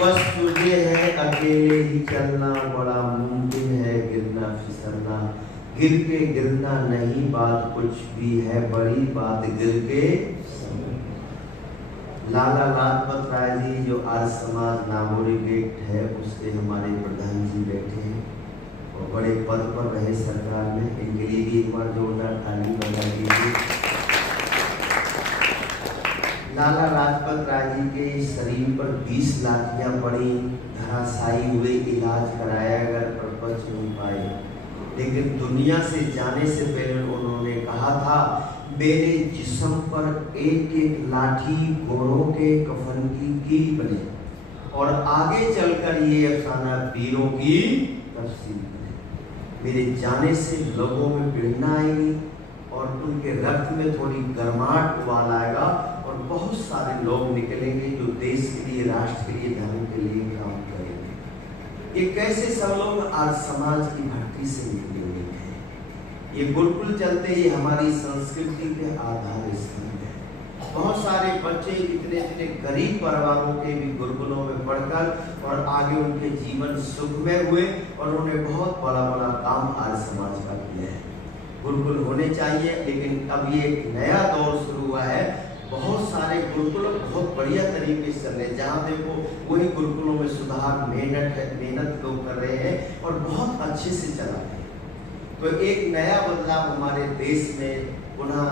बस तुझे है अकेले ही चलना, बड़ा मुमकिन है गिरना फिसलना। गिर के गिरना नहीं बात कुछ भी है, बड़ी बात गिर के। लाला लाजपत राय जी जो आर्य समाज नागौरी गेट है उसके हमारे प्रधान जी बैठे हैं और बड़े पद पर रहे सरकार में, इनके लिए भी एक बार जोरदार ताली बजा दीजिए। लाला लाजपत राय जी के शरीर पर 20 लाठियां पड़ी, धराशायी हुए, इलाज कराया अगर पर बच नहीं पाए, लेकिन दुनिया से जाने से पहले उन्होंने कहा था मेरे जिस्म पर एक एक लाठी घोड़ों के कफन की कील बने और आगे चलकर ये अफसाना वीरों की तफसील बने। मेरे जाने से लोगों में प्रेरणा आएगी और उनके रक्त में थोड़ी गर्माहट उबाल आएगा और बहुत सारे लोग निकलेंगे जो देश के लिए, राष्ट्र के लिए, धर्म के लिए काम करेंगे। ये कैसे सब लोग आज समाज की भट्टी से निकले हुए हैं। ये गुरुकुल चलते ही हमारी संस्कृति के आधार स्तंभ है। बहुत सारे बच्चे इतने इतने गरीब परिवारों के भी गुरुकुलों में पढ़कर और आगे उनके जीवन सुखमय हुए और उन्होंने बहुत बड़ा बड़ा काम आज समाज का किया है। गुरुकुल होने चाहिए, लेकिन अब ये एक नया दौर शुरू हुआ है। बहुत सारे गुरुकुल बहुत बढ़िया तरीके से चल रहे हैं, जहाँ देखो वही गुरुकुलों में सुधार, मेहनत लोग कर रहे हैं और बहुत अच्छे से चला रहे हैं। तो एक नया बदलाव हमारे देश में पुनः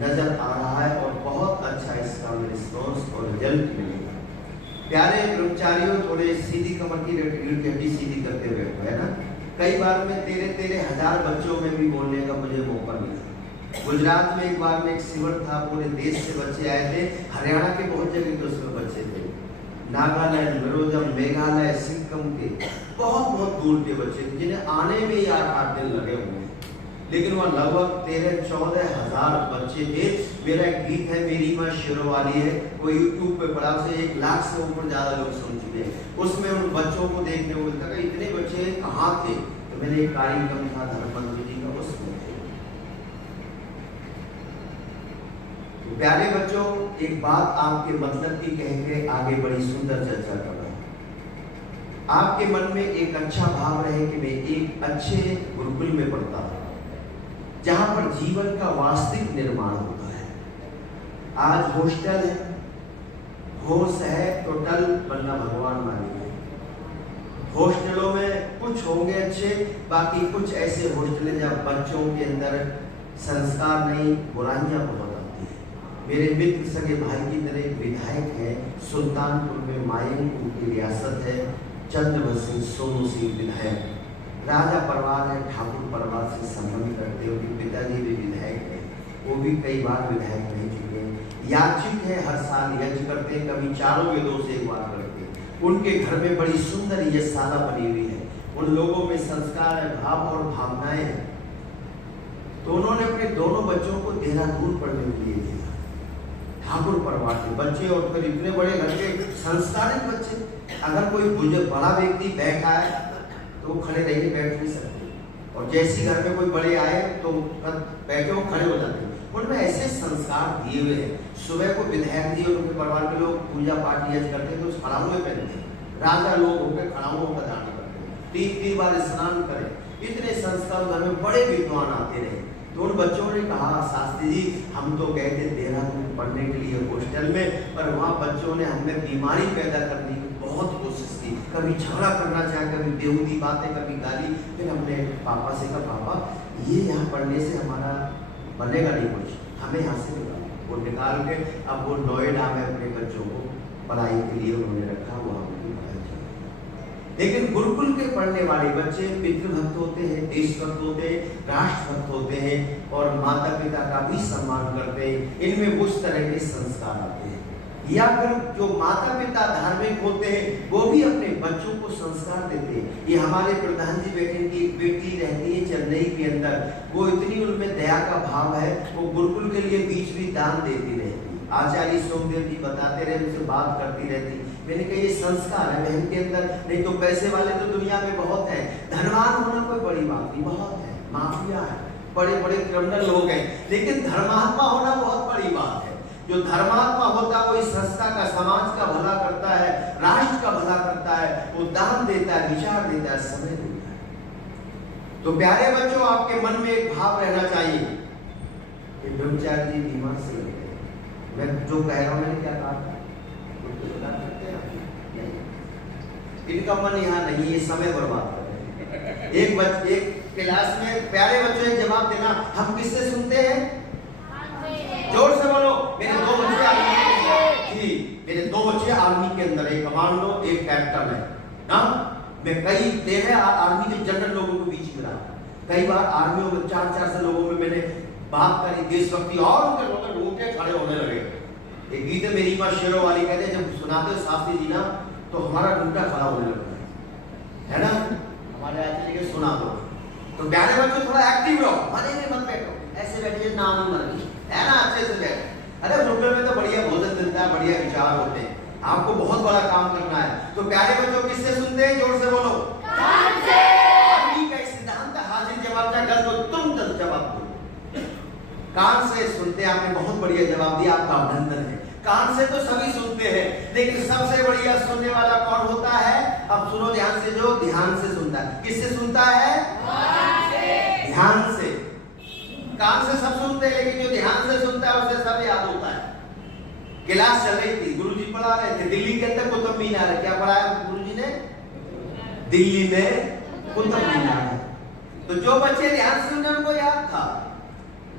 नजर आ रहा है और बहुत अच्छा इसका रिस्पॉन्स और रिजल्ट मिलेगा। प्यारे कर्मचारियों, थोड़े सीधी कमर की हड्डी सीधी करते हुए है ना। कई बार में तेरे हजार बच्चों में भी बोलने का मुझे मौका मिला। गुजरात में एक बार में एक शिविर था, पूरे देश से बच्चे आए थे, हरियाणा के बहुत जगह के उसमें बच्चे थे, नागालैंड, मिजोरम, मेघालय, सिक्किम के बहुत दूर के बच्चे थे, जिन्हें आने में ही 8 दिन लगे हुए हैं। लेकिन वहाँ लगभग 13-14 हजार बच्चे थे। मेरा एक गीत है मेरी माँ शेरोवाली है, वो यूट्यूब पे पड़ा, उसे 1 लाख से ऊपर ज्यादा लोग सुन चुके हैं। उसमें उन बच्चों को देखने को मिलता कि इतने बच्चे कहाँ थे। तो मैंने एक कार्यक्रम था धर्म मंत्री जी का, उसमें प्यारे बच्चों, एक बात आपके मतलब की कह के आगे बड़ी सुंदर चर्चा कर रहा हूं। आपके मन में एक अच्छा भाव रहे कि मैं एक अच्छे गुरुकुल में पढ़ता हूं जहां पर जीवन का वास्तविक निर्माण होता है। आज हॉस्टल है, होश है तो टल बनना भगवान मानेंगे। हॉस्टलों में कुछ होंगे अच्छे, बाकी कुछ ऐसे हॉस्टल हैं जहाँ बच्चों के अंदर संस्कार नहीं, बुराइयां बहुत। मेरे मित्र सगे भाई की तरह एक विधायक है सुल्तानपुर में, मायूं की रियासत है, चंद्रभूषण सिंह सोनू सिंह विधायक, राजा परिवार है, ठाकुर परिवार से संबंध करते हैं। उनके पिताजी भी विधायक हैं, वो भी कई बार विधायक रह चुके हैं। याचिक है, हर साल यज्ञ करते हैं, कभी चारों वेदों से एक बार करते हैं। उनके घर में बड़ी सुंदर यज्ञशाला बनी हुई है। उन लोगों में संस्कार है, भाव और भावनाएं हैं। तो उन्होंने अपने दोनों बच्चों को देहरादून पढ़ने के लिए दिया। ठाकुर परिवार के बच्चे और फिर इतने बड़े घर के संस्कारित बच्चे। अगर कोई बुजुर्ग बड़ा व्यक्ति बैठा है तो वो खड़े रहेंगे, बैठ नहीं सकते, और जैसे घर में कोई बड़े आए तो बैठे वो खड़े हो जाते हैं। उनमें ऐसे संस्कार दिए हुए हैं। सुबह को विधायक जी और उनके परिवार के लोग पूजा पाठ यज्ञ करते हैं तो खड़ाऊ में पहनते हैं। राजा लोग होकर खड़ाऊ का दान करते हैं, 3 बार स्नान करें। इतने संस्कार घर में बड़े विद्वान आते रहे। तो उन बच्चों ने कहा शास्त्री जी हम तो गए थे देहरादून पढ़ने के लिए हॉस्टल में, पर वहाँ बच्चों ने हमें बीमारी पैदा करने की बहुत कोशिश की। कभी झगड़ा करना चाहे, कभी बेहूदी बातें, कभी गाली। फिर हमने पापा से कहा पापा ये यहाँ पढ़ने से हमारा बनेगा नहीं कुछ, हमें यहाँ से निकालो। वो निकाल के अब वो नोएडा में अपने बच्चों को पढ़ाई के लिए उन्होंने रखा, वहाँ उनकी पढ़ाई चल रही। लेकिन गुरुकुल के पढ़ने वाले बच्चे पितृभक्त होते हैं, देशभक्त होते हैं, राष्ट्रभक्त होते हैं और माता पिता का भी सम्मान करते हैं। इनमें उस तरह के संस्कार आते हैं। या फिर जो माता पिता धार्मिक होते हैं वो भी अपने बच्चों को संस्कार देते हैं। ये हमारे प्रधान जी बैठे की एक बेटी रहती है चेन्नई के अंदर, वो इतनी उनमें दया का भाव है, वो गुरुकुल के लिए बीच भी दान देती रहती। आचार्य सोमदेव जी बताते रहे, उनसे बात करती रहती। मैंने कहा ये संस्कार है बहन के अंदर। नहीं तो पैसे वाले तो दुनिया में बहुत है, धनवान होना कोई बड़ी बात नहीं, बहुत है, माफिया है, बड़े बड़े क्रिमिनल लोग हैं, लेकिन धर्मात्मा होना बहुत बड़ी बात है। जो धर्मात्मा होता है वो इस संस्था का, समाज का भला करता है, राष्ट्र का भला करता है, वो दान देता है, विचार देता है, समय देता है। तो प्यारे बच्चों, आपके मन में एक भाव रहना चाहिए कि ब्रह्मचारी जी बीमार से लग गए। मैं जो कह रहा हूं, मैंने क्या कहा? इनका मन यहाँ नहीं है, समय बर्बाद कर रहे हैं। एक क्लास में प्यारे बच्चों एक जवाब देना, हम किससे सुनते हैं? जोर से बोलो। मेरे दो बच्चे आर्मी के अंदर, एक कमांडो, एक कैप्टन है ना। मैं कई तेरह आर्मी के जनरल लोगों के बीच में रहा। कई बार आर्मियों में 4-4 से लोगों में मैंने बात करी देशभक्ति, और उनके रोंगटे खड़े होने लगे। एक गीत है मेरी माँ शेरों वाली, कहते हैं जब सुनाते शास्त्री जी ना तो हमारा रोंगटा खड़ा होने लगता है ना। हमारे आचार्य के सुना दो तो प्यारे बच्चों थोड़ा एक्टिव रहो, मरे में मत बैठो, ऐसे बैठिए नाम ही मर गई है ना, अच्छे से बैठो। अरे गुरुकुल में तो बढ़िया भोजन मिलता है, बढ़िया विचार होते हैं, आपको बहुत बड़ा काम करना है। तो प्यारे बच्चों किससे सुनते हैं? जोर से बोलो। कान से। आर्मी का सिद्धांत हाजिर जवाब का गल तो तुम जवाब दो। कान से सुनते हैं, आपने बहुत बढ़िया जवाब दिया, आपका अभिनंदन है। कान से तो सभी सुनते हैं, लेकिन सबसे बढ़िया सुनने वाला कौन होता है? अब सुनो ध्यान से, जो ध्यान से सुनता है। किससे सुनता है? ध्यान से। कान से सब सुनते हैं, लेकिन जो ध्यान से सुनता है उसे सब याद होता है। क्लास चल रही थी, गुरुजी पढ़ा रहे थे, दिल्ली के अंदर कुतुब मीनार है। क्या पढ़ाया गुरुजी ने? दिल्ली में कुतुब मीनार है। तो जो बच्चे ध्यान से सुने उनको याद था,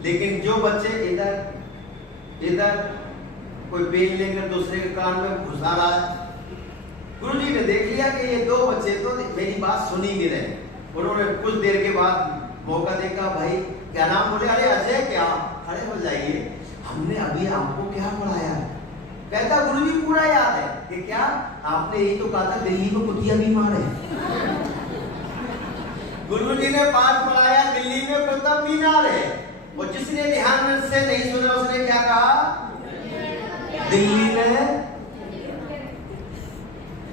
लेकिन जो बच्चे इधर कोई पेन लेकर दूसरे के कान में घुसा रहा है, गुरुजी ने देख लिया कि ये दो बच्चे तो मेरी बात सुन ही नहीं रहे। उन्होंने कुछ देर के बाद मौका देखा, भाई क्या नाम बोले? अरे अजय। क्या? खड़े हो जाइए, हमने अभी आपको क्या पढ़ाया? कहता गुरुजी पूरा याद है। कि क्या? आपने यही तो कहा था दिल्ली में कुतिया बीमार है। गुरुजी ने बात पढ़ाया, दिल्ली में कुतुब मीनार है। और जिसने ध्यान से नहीं सुना उसने क्या कहा? दिल्ली में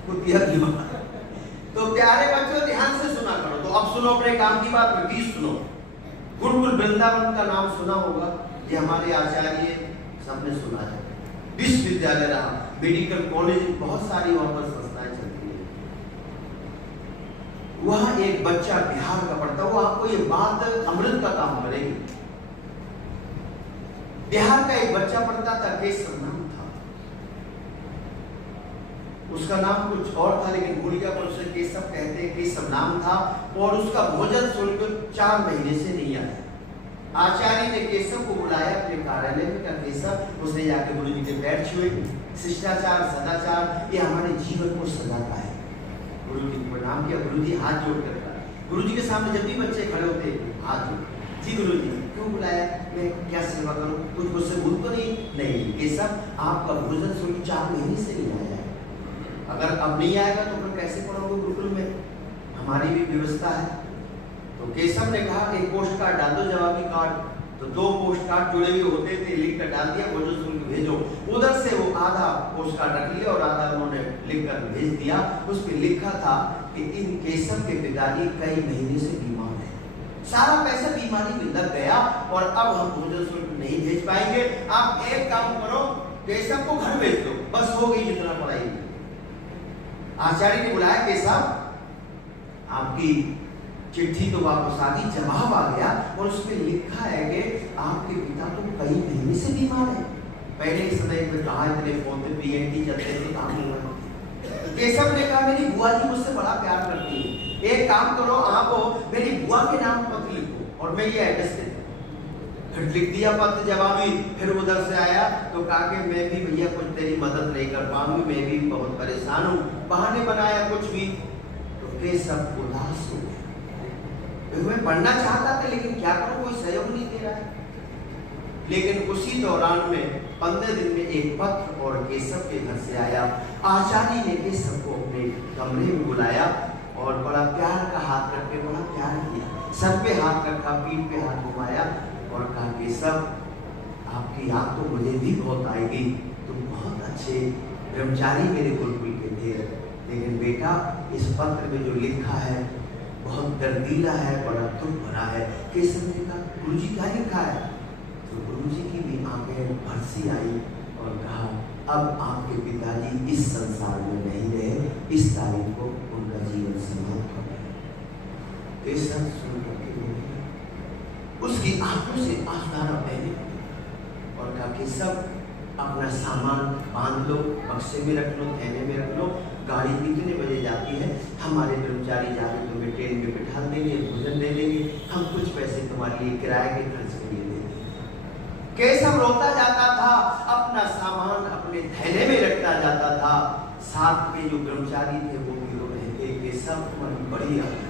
कुतिया बीमार। तो प्यारे बच्चों ध्यान से सुना करो। तो अब सुनो अपने काम की बात में, प्लीज सुनो। गुरुकुल वृंदावन का नाम सुना होगा, ये हमारे आचार्य सबने सुना है। विश्वविद्यालय रहा, मेडिकल कॉलेज, बहुत सारी वहां पर संस्थाएं चलती है। वहां एक बच्चा बिहार का पढ़ता, वो आपको ये बात अमृत का काम करेगी। बिहार का एक बच्चा पढ़ता था, केसव नाम था उसका। नाम कुछ और था लेकिन भूल गया, पर उसे केसव कहते हैं, केसव नाम था। और उसका भोजन शुल्क 4 महीने से नहीं आया। आचार्य ने केसव को बुलाया अपने कार्यालय में। क्या केसव? उसने जाके गुरुजी के पैर छुए। शिष्टाचार, सदाचार, ये हमारे जीवन को सजाता है। गुरुजी को प्रणाम किया, गुरुजी हाथ जोड़ कर कहा। गुरुजी के सामने जब भी बच्चे खड़े होते हाथ जोड़, जी गुरुजी क्यों बुलाया? मैं क्या सेवा करूं? कुछ मुझसे भूल तो नहीं? केसव, आपका भोजन शुल्क 4 महीने से नहीं आया है। अगर अब नहीं आएगा तो फिर कैसे पढ़ोगे गुरुकुल में? हमारी भी व्यवस्था है। तो केशव ने कहा एक पोस्ट कार्ड डाल दो, जवाबी कार्ड। तो 2 पोस्ट कार्ड जुड़े हुए होते थे, लिख कर डाल दिया, भोजन शुल्क भेजो। उधर से वो आधा पोस्ट कार्ड रख लिया और आधा उन्होंने लिख कर भेज दिया। उस पर लिखा था कि इन केशव के पिताजी कई महीने से बीमार हैं, सारा पैसा बीमारी में लग गया और अब हम भोजन शुल्क नहीं भेज पाएंगे। आप एक काम करो, केशव को घर भेज दो, बस हो गई जितना पढ़ाई। आचार्य ने बुलाया, केशव आपकी चिट्ठी तो वापस आ गई, जवाब आ गया और उसमें लिखा है कि आपके पिता तो कई महीने से बीमार है। पहले इस समय में कहा इतने फोन पे पीएनटी चलते थे, काम नहीं हुआ। केशव ने कहा मेरी बुआ जी मुझसे बड़ा प्यार करती है, एक काम करो आप मेरी बुआ के नाम पत्र लिखो और मैं ये एड्रेस दे दूं। फिर लिख दिया पत्र जवाबी। फिर उधर से आया तो कहा कि मैं भी भैया कुछ तेरी मदद नहीं कर पाऊंगी, मैं भी बहुत परेशान हूँ। बहाने बनाया कुछ भी। तो केशव उदास हो गया। मैं पढ़ना चाहता था लेकिन क्या करूं, कोई सहयोग नहीं दे रहा है। लेकिन उसी दौरान में 15 दिन में एक पत्र और केशव के घर से आया। आचार्य ने केशव को अपने कमरे में बुलाया और बड़ा प्यार का हाथ रख के बड़ा प्यार किया, सर पे हाथ रखा, पीठ पे हाथ घुमाया और कहा केशव आपकी याद तो मुझे भी बहुत आएगी, तुम बहुत अच्छे ब्रह्मचारी मेरे गुरुकुल के थे, लेकिन बेटा इस पत्र में जो लिखा है बहुत दर्दीला है, बड़ा दुख भरा है। केशव ने कहा गुरुजी क्या लिखा है? तो गुरुजी की भी आंखें भर सी आई और कहा अब आपके पिताजी इस संसार में नहीं रहे, इस तारीख को उनका जीवन समाप्त हो गया। ये सब सुन करके उसकी आंखों से आंसू बहने और कहा कि सब अपना सामान बांध लो, बक्से में रख लो, थैले में रख लो, गाड़ी कितने बजे जाती है, हमारे कर्मचारी जाके तुम्हें ट्रेन में बिठा देंगे, भोजन दे देंगे, हम कुछ पैसे तुम्हारे लिए किराए के खर्च के लिए दे देंगे। केशव रोता जाता था, अपना सामान अपने थैले में रखता जाता था। साथ में जो कर्मचारी थे वो भी रो रहे थे, केशव तुम्हारी बड़ी आदत,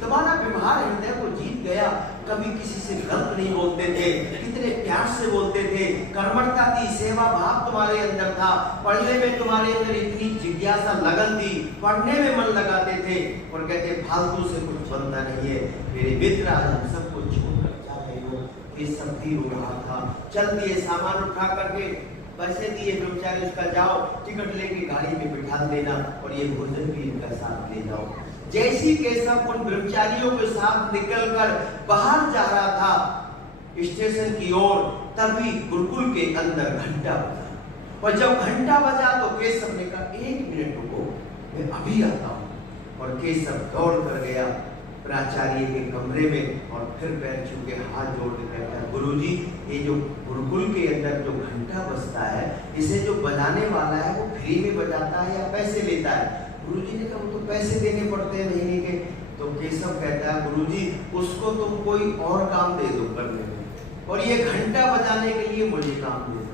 तुम्हारा व्यवहार हृदय को जीत गया, कभी किसी से गलत नहीं बोलते थे, कितने प्यार से बोलते थे, कर्मठता थी, सेवा भाव तुम्हारे अंदर था, पढ़ने में तुम्हारे अंदर इतनी जिज्ञासा लगन थी, पढ़ने में मन लगाते थे और कहते फालतू से कुछ बनता नहीं है, मेरे मित्र आज हम सबको छोड़कर जा रहे हो। ये सब भी हो रहा था। चल दिए, सामान उठा करके पैसे दिए कर्मचारी, उसका जाओ टिकट लेके गाड़ी में बिठा देना और ये भोजन भी इनका साथ ले जाओ। जैसी केशव उन ब्रह्मचारियों के साथ निकलकर बाहर जा रहा था स्टेशन की ओर, तभी गुरुकुल के अंदर घंटा बजा और जब घंटा बजा तो केशव ने कहा 1 मिनट रुको, मैं अभी आता हूँ। और केशव दौड़ कर गया प्राचार्य के कमरे में और फिर पैर छू के हाथ जोड़ के कहता, गुरुजी ये जो गुरुकुल के अंदर जो घंटा बजता है, इसे जो बजाने वाला है वो फ्री में बजाता है या पैसे लेता है? गुरुजी ने कहा वो तो पैसे देने पड़ते हैं महीने के। तो केशव कहता है गुरुजी उसको तुम कोई और काम दे दो करने में, और ये घंटा बजाने के लिए मुझे काम दे दो,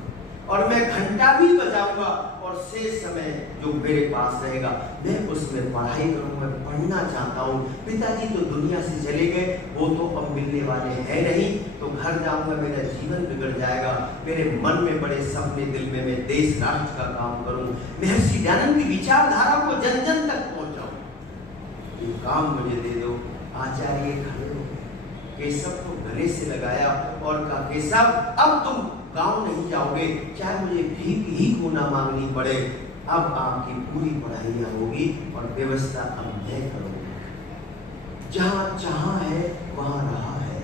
और मैं घंटा भी बजाऊंगा और शेष समय जो मेरे पास रहेगा मैं उसमें पढ़ाई करूंगा, मैं पढ़ना चाहता हूँ। पिताजी तो दुनिया से चले गए, वो तो अब मिलने वाले हैं नहीं, तो घर जाऊंगा मेरा जीवन बिगड़ जाएगा, मेरे मन में बड़े सपने दिल में, मैं देश राष्ट्र का काम करूं, महर्षि दयानंद की विचारधारा को जन जन तक पहुंचाऊं, ये काम मुझे दे दो। आचार्य खड़े हो केशव को गले से लगाया और कहा केशव अब तुम गांव नहीं जाओगे, चाहे मुझे भीख ही क्यों ना मांगनी पड़े, अब आपकी पूरी पढ़ाइयाँ होगी और व्यवस्था अब मैं करूंगा। जहाँ जहाँ है वहाँ रहा है।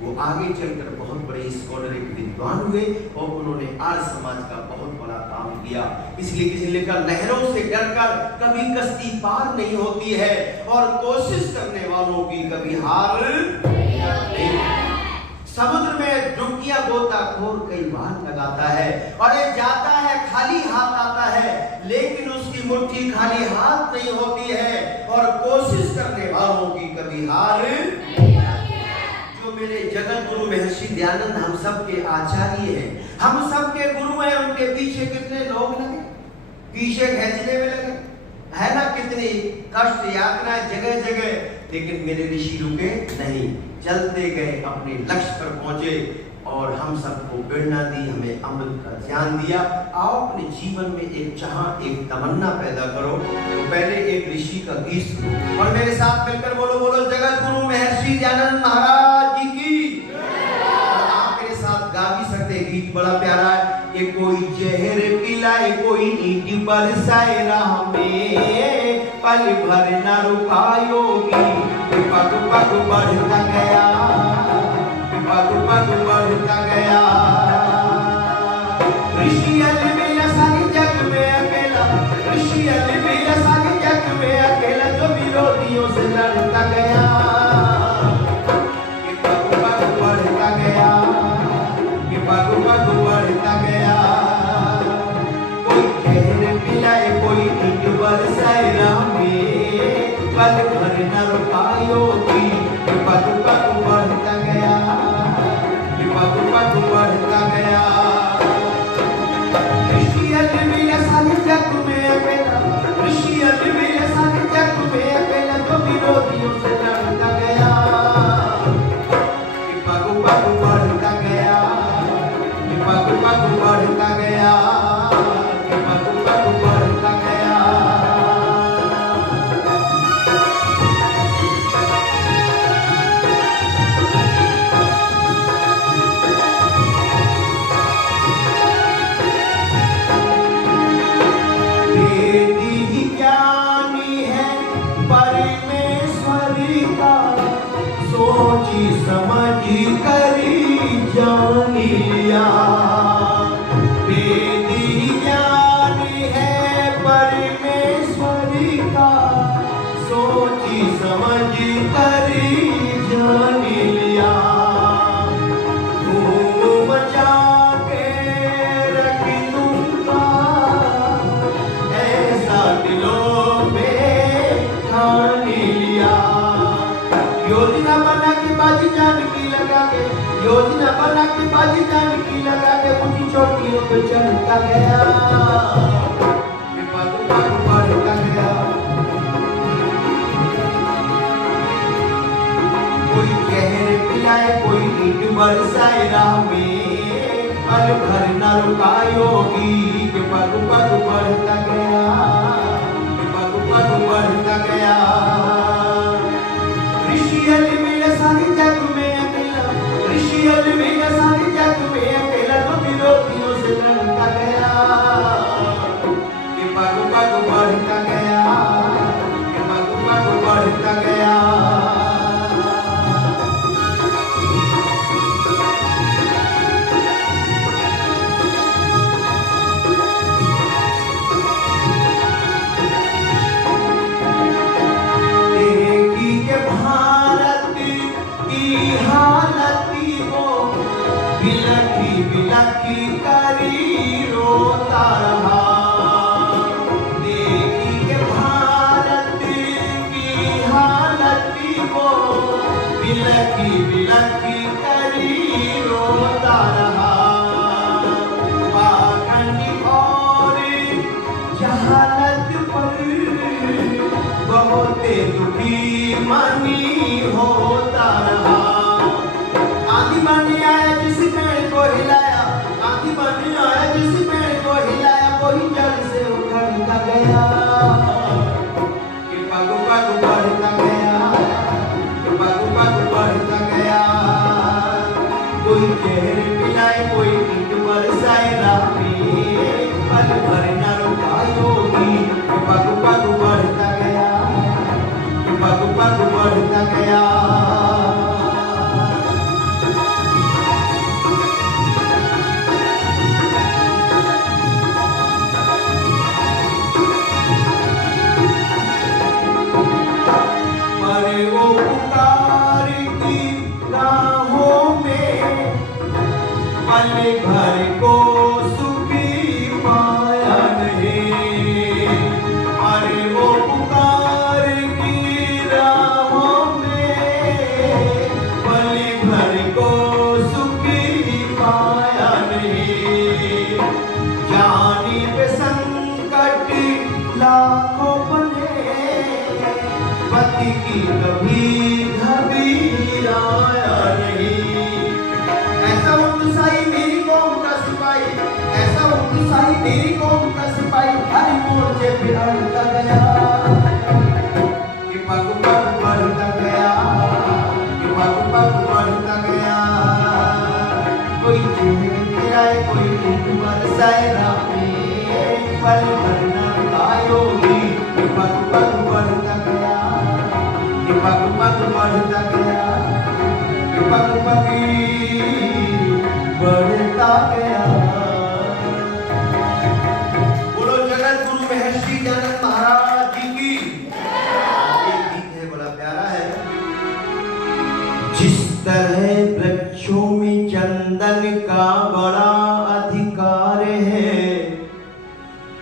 वो आगे चलकर बहुत बड़े स्कॉलर एक विद्वान हुए और उन्होंने आर्य समाज का बहुत बड़ा काम किया। इसलिए किसी ने कहा लहरों से डरकर कभी कश्ती पार नहीं होती है और कोशिश करने वालों की कभी हार नहीं। समुद्र में डुबकियां गोताखोर कई बार लगाता है और ये जाता है खाली हाथ आता है, लेकिन उसकी मुट्ठी खाली हाथ नहीं होती है और कोशिश करने वालों की कभी हार नहीं होती है। जो मेरे जगत गुरु महर्षि दयानंद हम सब के आचार्य हैं, हम सब के गुरु हैं, उनके पीछे कितने लोग लगे, पीछे खींचने में लगे है ना, कितनी कष्ट यातनाएं जगह जगह, लेकिन मेरे ऋषि रुके नहीं, चलते गए, अपने लक्ष्य पर पहुंचे और हम सबको प्रेरणा दी, हमें अमृत का ज्ञान दिया। आओ अपने जीवन में एक चाह, एक तमन्ना पैदा करो। तो पहले एक ऋषि का गीत सुनो और मेरे साथ मिलकर बोलो, बोलो जगत गुरु महर्षि दयानंद महाराज जी की। आप मेरे साथ गा भी सकते, गीत बड़ा प्यारा है। ये कोई जहर पिलाए, कोई ईंट बरसाए राह में, पल भर न रुका योगी, पग पग बढ़ता गया, पग पग बढ़ता गया। ऋषि अलबेला सारे जग में अकेला, ऋषि अलबेला सारे जग में अकेला, जो विरोधियों से लड़ता गया, ये पग पग बढ़ता गया, ये पग पग बढ़ता गया। कोई जहर पिलाए, कोई ईंट बरसाए राह में, पल भर न रुका योगी, पग पग बढ़ता गया, पग पग बढ़ता गया। ऋषि अलबेला सारे जग में अकेला, ऋषि अलबेला सारे जग में अकेला, जो विरोधियों से लड़ता गया, पग पग बढ़ता गया, पग पग बढ़ता गया, पग पग बढ़ता गया। सोची समझी करी जान लिया, वेदी ज्ञानी है परमेश्वरी योजना बना के बाजी जानकी लगा के ऊंची चोटियों पे चढ़ता गया, कृपा कृपा बढ़ता गया। कोई जहर पिलाए, कोई ईंट बरसाए राह में, पल भर न रुका योगी, कृपा कृपा बढ़ता गया, कृपा कृपा बढ़ता गया। ऋषि अलविदा सारे जग में अकेला, ऋषि अलविदा सारे जग में अकेला, तो विरोधियों से लड़ता गया, कृपा कृपा बढ़ता गया, कृपा कृपा बढ़ता गया। बिलखी करी रोता रहा, देखी के भारत की हालत को, बिलखी बिलखी करी रोता रहा। पाखंडी और जहालत पर बहुत दुखी मनी होता रहा। आंधी बन आया जिस पेड़ को हिलाया, आंधी बन आया जिस पेड़ को हिलाया, कोई जड़ से उखड़ता गया, कृपा कृपा बढ़ता गया, कृपा कृपा बढ़ता गया। कोई जहर पिलाए, कोई ईंट बरसाए राह में, पल भर न रुका योगी, कृपा कृपा बढ़ता गया, कृपा कृपा बढ़ता गया। पल भर को सुखी पाया नहीं, अरे वो पुकार की राहों में, पल भर को सुखी पाया नहीं। जानी पे संकट लाखों बने, पति की कभी घबीर आया नहीं। ऐसा उत्साही मेरी कौम का सिपाही, ऐसा उत्साही मेरी कौम का सिपाही, हर मोर्चे पे लड़ता गया, कृपा कृपा बढ़ता गया, कृपा कृपा बढ़ता गया। कोई जहर पिलाए, कोई ईंट बरसाए राह में, पल भर न रुका योगी, कृपा कृपा बढ़ता गया, कृपा कृपा बढ़ता गया, कृपा कृपा बढ़ता गया। बोलो जगत गुरु महर्षि जनक महाराज जी की। ये गीत है, बड़ा प्यारा है। जिस तरह वृक्षों में चंदन का बड़ा अधिकार है,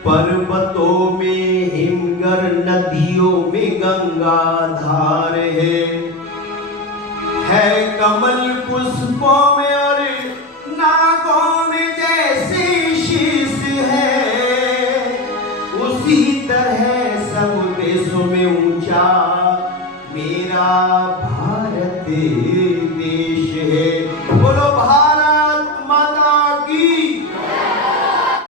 पर्वतों में हिमगर, नदियों में गंगा धार है कमल पुष्पों में और नागों में जैसे शीश है, उसी तरह सब देशों में ऊंचा मेरा भारत देश है। बोलो भारत।